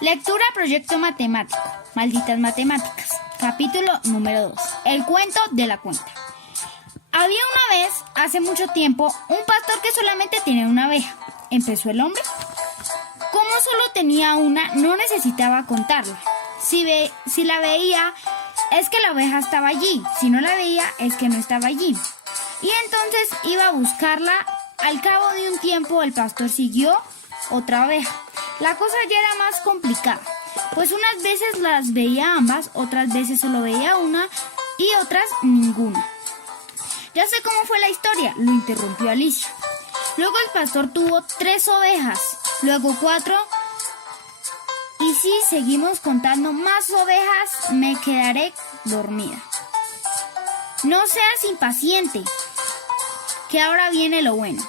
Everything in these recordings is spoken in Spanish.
Lectura Proyecto Matemático, Malditas Matemáticas, capítulo número 2, el cuento de la cuenta. Había una vez, hace mucho tiempo, un pastor que solamente tenía una oveja. Empezó el hombre. Como solo tenía una, no necesitaba contarla. Si la veía, es que la oveja estaba allí. Si no la veía, es que no estaba allí. Y entonces iba a buscarla. Al cabo de un tiempo, el pastor siguió otra oveja. La cosa ya era más complicada, pues unas veces las veía ambas, otras veces solo veía una y otras ninguna. Ya sé cómo fue la historia, lo interrumpió Alicia. Luego el pastor tuvo 3 ovejas, luego 4, y si seguimos contando más ovejas, me quedaré dormida. No seas impaciente, que ahora viene lo bueno.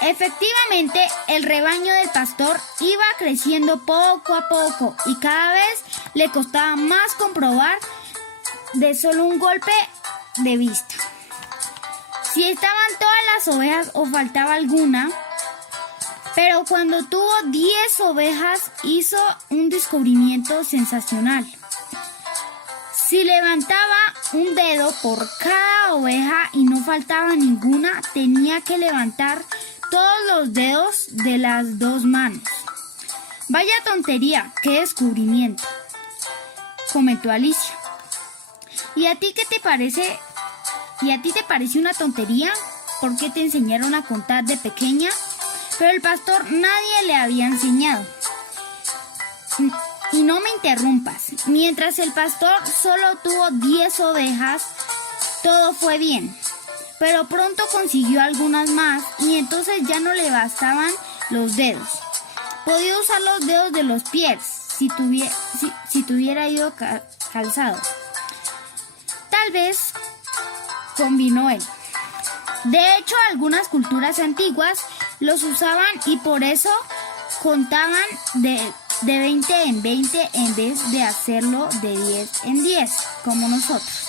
Efectivamente, el rebaño del pastor iba creciendo poco a poco y cada vez le costaba más comprobar de solo un golpe de vista si estaban todas las ovejas o faltaba alguna. Pero cuando tuvo 10 ovejas hizo un descubrimiento sensacional. Si levantaba un dedo por cada oveja y no faltaba ninguna, tenía que levantar todos los dedos de las 2 manos. Vaya tontería, qué descubrimiento, comentó Alicia. ¿Y a ti qué te parece? ¿Y a ti te parece una tontería? ¿Por qué te enseñaron a contar de pequeña? Pero el pastor nadie le había enseñado. Y no me interrumpas. Mientras el pastor solo tuvo 10 ovejas, todo fue bien. Pero pronto consiguió algunas más y entonces ya no le bastaban los dedos. Podía usar los dedos de los pies si tuviera ido calzado. Tal vez, combinó él. De hecho, algunas culturas antiguas los usaban y por eso contaban de 20 en 20 en vez de hacerlo de 10 en 10, como nosotros.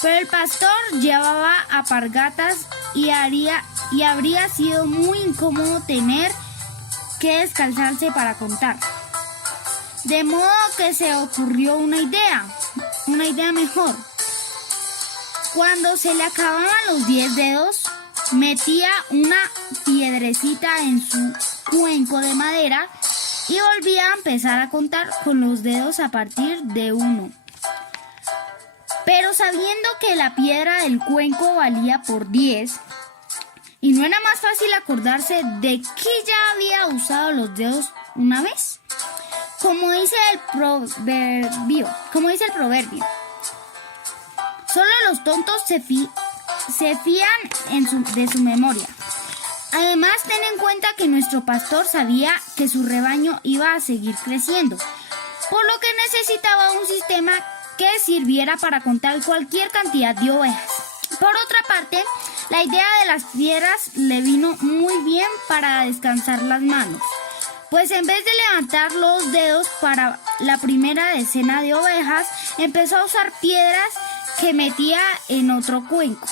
Pero el pastor llevaba alpargatas y habría sido muy incómodo tener que descalzarse para contar. De modo que se ocurrió una idea mejor. Cuando se le acababan los 10 dedos, metía una piedrecita en su cuenco de madera y volvía a empezar a contar con los dedos a partir de 1. Pero sabiendo que la piedra del cuenco valía por 10, ¿y no era más fácil acordarse de que ya había usado los dedos una vez? Como dice el proverbio, solo los tontos se fían de su memoria. Además, ten en cuenta que nuestro pastor sabía que su rebaño iba a seguir creciendo, por lo que necesitaba un sistema que sirviera para contar cualquier cantidad de ovejas. Por otra parte, la idea de las piedras le vino muy bien para descansar las manos, pues en vez de levantar los dedos para la primera decena de ovejas, empezó a usar piedras que metía en otro cuenco,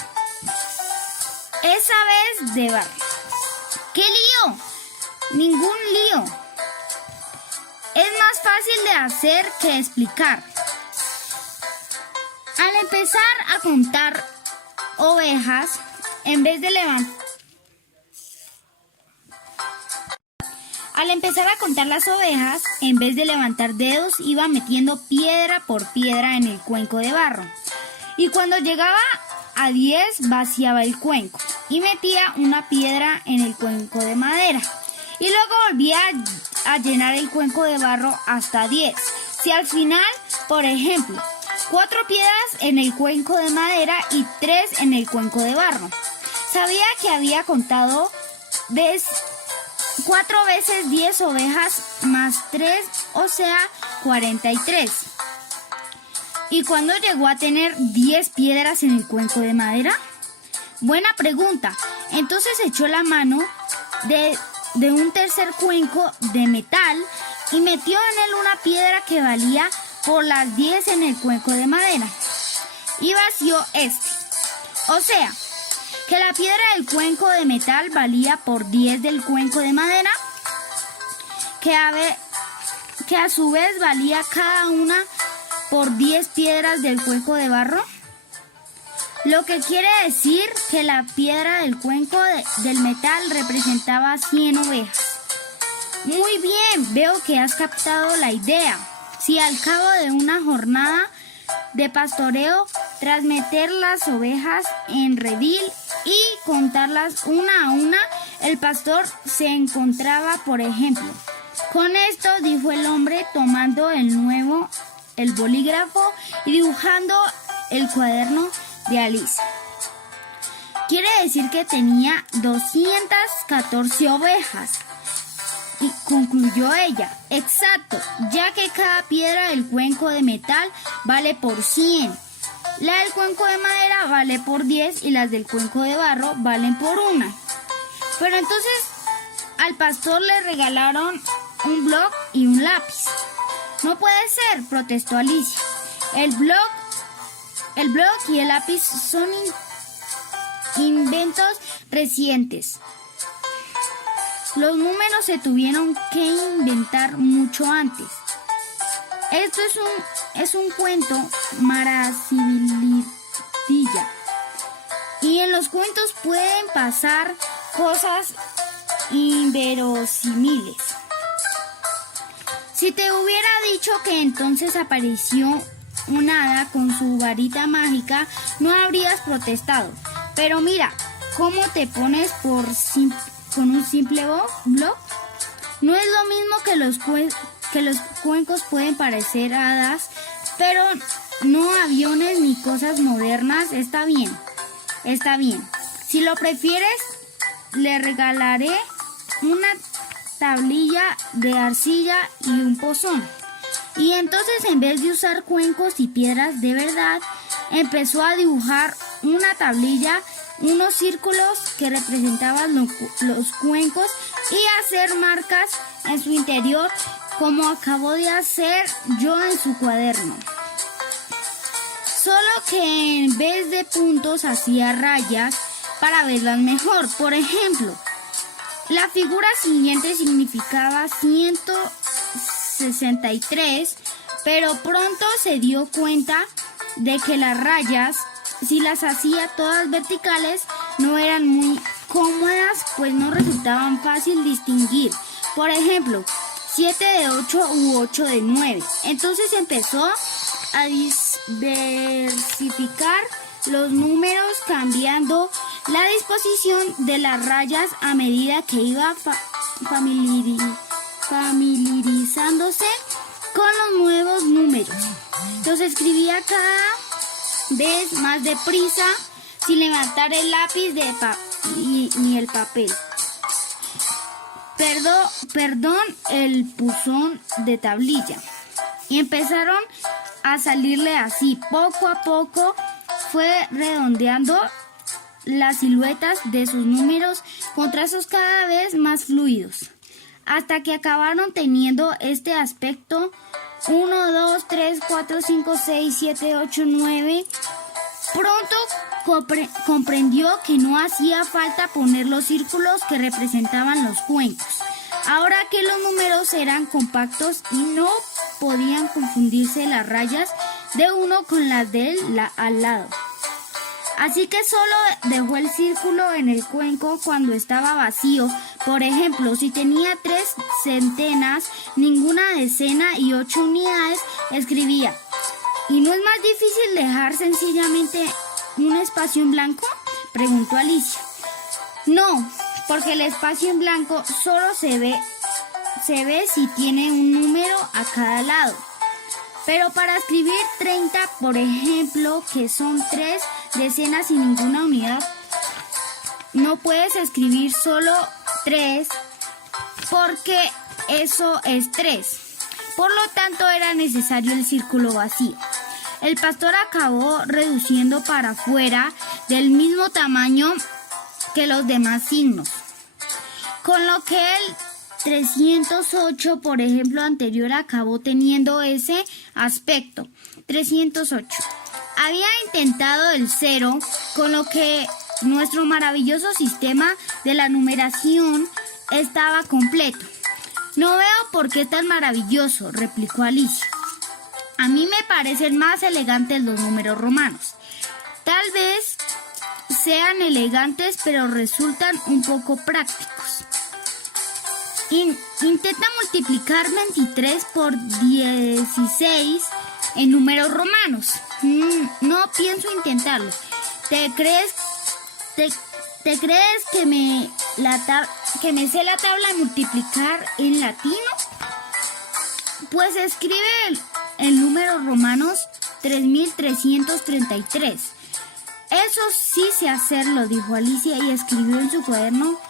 esa vez de barro. ¿Qué lío? Ningún lío. Es más fácil de hacer que explicar. Al empezar a contar ovejas, en vez de levantar dedos, iba metiendo piedra por piedra en el cuenco de barro. Y cuando llegaba a 10, vaciaba el cuenco y metía una piedra en el cuenco de madera. Y luego volvía a llenar el cuenco de barro hasta 10. Si al final, por ejemplo, 4 piedras en el cuenco de madera y 3 en el cuenco de barro. Sabía que había contado 4 veces 10 ovejas más 3, o sea, 43. ¿Y cuándo llegó a tener 10 piedras en el cuenco de madera? Buena pregunta. Entonces echó la mano de un tercer cuenco de metal y metió en él una piedra que valía por las 10 en el cuenco de madera y vació este. O sea, que la piedra del cuenco de metal valía por 10 del cuenco de madera, que a su vez valía cada una por 10 piedras del cuenco de barro. Lo que quiere decir que la piedra del cuenco del metal representaba 100 ovejas. Muy bien, veo que has captado la idea. Si al cabo de una jornada de pastoreo, tras meter las ovejas en redil y contarlas una a una, el pastor se encontraba, por ejemplo, con esto, dijo el hombre, tomando el bolígrafo y dibujando el cuaderno de Alicia. Quiere decir que tenía 214 ovejas. Y concluyó ella, exacto, ya que cada piedra del cuenco de metal vale por 100. La del cuenco de madera vale por 10 y las del cuenco de barro valen por 1. Pero entonces al pastor le regalaron un blog y un lápiz. No puede ser, protestó Alicia. El blog y el lápiz son inventos recientes. Los números se tuvieron que inventar mucho antes. Esto es un cuento maravilloso. Y en los cuentos pueden pasar cosas inverosímiles. Si te hubiera dicho que entonces apareció un hada con su varita mágica, no habrías protestado. Pero mira, ¿cómo te pones con un simple blog? No es lo mismo que los cuencos pueden parecer hadas, pero no aviones ni cosas modernas. Está bien. Si lo prefieres, le regalaré una tablilla de arcilla y un pozón. Y entonces, en vez de usar cuencos y piedras de verdad, empezó a dibujar una tablilla, unos círculos que representaban los cuencos y hacer marcas en su interior, como acabo de hacer yo en su cuaderno. Solo que en vez de puntos hacía rayas para verlas mejor. Por ejemplo, la figura siguiente significaba 163, pero pronto se dio cuenta de que las rayas, si las hacía todas verticales, no eran muy cómodas, pues no resultaban fácil distinguir. Por ejemplo, 7 de 8 u 8 de 9. Entonces empezó a diversificar los números, cambiando la disposición de las rayas a medida que iba familiarizándose con los nuevos números. Los escribía cada vez más deprisa, sin levantar el lápiz ni el papel. Perdón, el puzón de tablilla. Y empezaron a salirle así. Poco a poco fue redondeando las siluetas de sus números con trazos cada vez más fluidos, hasta que acabaron teniendo este aspecto: 1, 2, 3, 4, 5, 6, 7, 8, 9. Pronto comprendió que no hacía falta poner los círculos que representaban los cuencos, ahora que los números eran compactos y no podían confundirse las rayas de uno con las al lado. Así que solo dejó el círculo en el cuenco cuando estaba vacío. Por ejemplo, si tenía 3 centenas, ninguna decena y 8 unidades, escribía. ¿Y no es más difícil dejar sencillamente un espacio en blanco?, preguntó Alicia. No, porque el espacio en blanco solo se ve si tiene un número a cada lado. Pero para escribir 30, por ejemplo, que son 3 decenas y ninguna unidad, no puedes escribir solo 3, porque eso es 3. Por lo tanto, era necesario el círculo vacío. El pastor acabó reduciendo para afuera del mismo tamaño que los demás signos, con lo que el 308, por ejemplo, anterior, acabó teniendo ese aspecto. 308. Había intentado el 0, con lo que nuestro maravilloso sistema de la numeración estaba completo. No veo por qué tan maravilloso, replicó Alicia. A mí me parecen más elegantes los números romanos. Tal vez sean elegantes, pero resultan un poco prácticos. Intenta multiplicar 23 por 16 en números romanos. No pienso intentarlo. ¿Te crees que me sé la tabla de multiplicar en latino? Pues escribe el número romanos 3333. Eso sí sé hacerlo, dijo Alicia y escribió en su cuaderno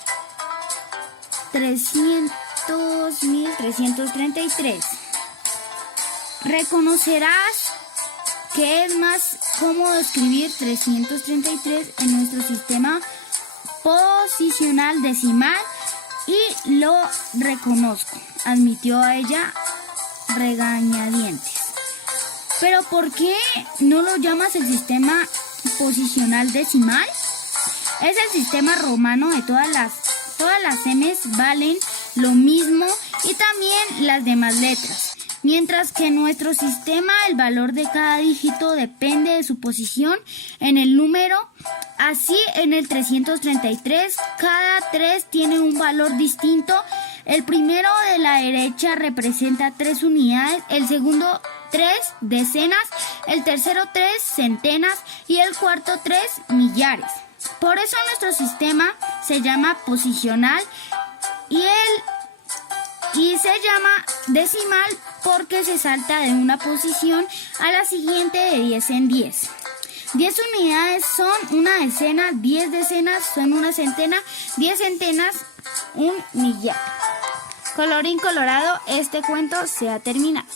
300.333. Reconocerás que es más cómodo escribir 333 en nuestro sistema posicional decimal y lo reconozco, admitió ella regañadientes. ¿Pero por qué no lo llamas el sistema posicional decimal? Es el sistema romano de todas las M's valen lo mismo y también las demás letras. Mientras que en nuestro sistema el valor de cada dígito depende de su posición en el número. Así en el 333 cada 3 tiene un valor distinto. El primero de la derecha representa 3 unidades, el segundo 3 decenas, el tercero 3 centenas y el cuarto 3 millares. Por eso nuestro sistema se llama posicional y se llama decimal porque se salta de una posición a la siguiente de 10 en 10. 10 unidades son una decena, 10 decenas son una centena, 10 centenas un millar. Colorín colorado, este cuento se ha terminado.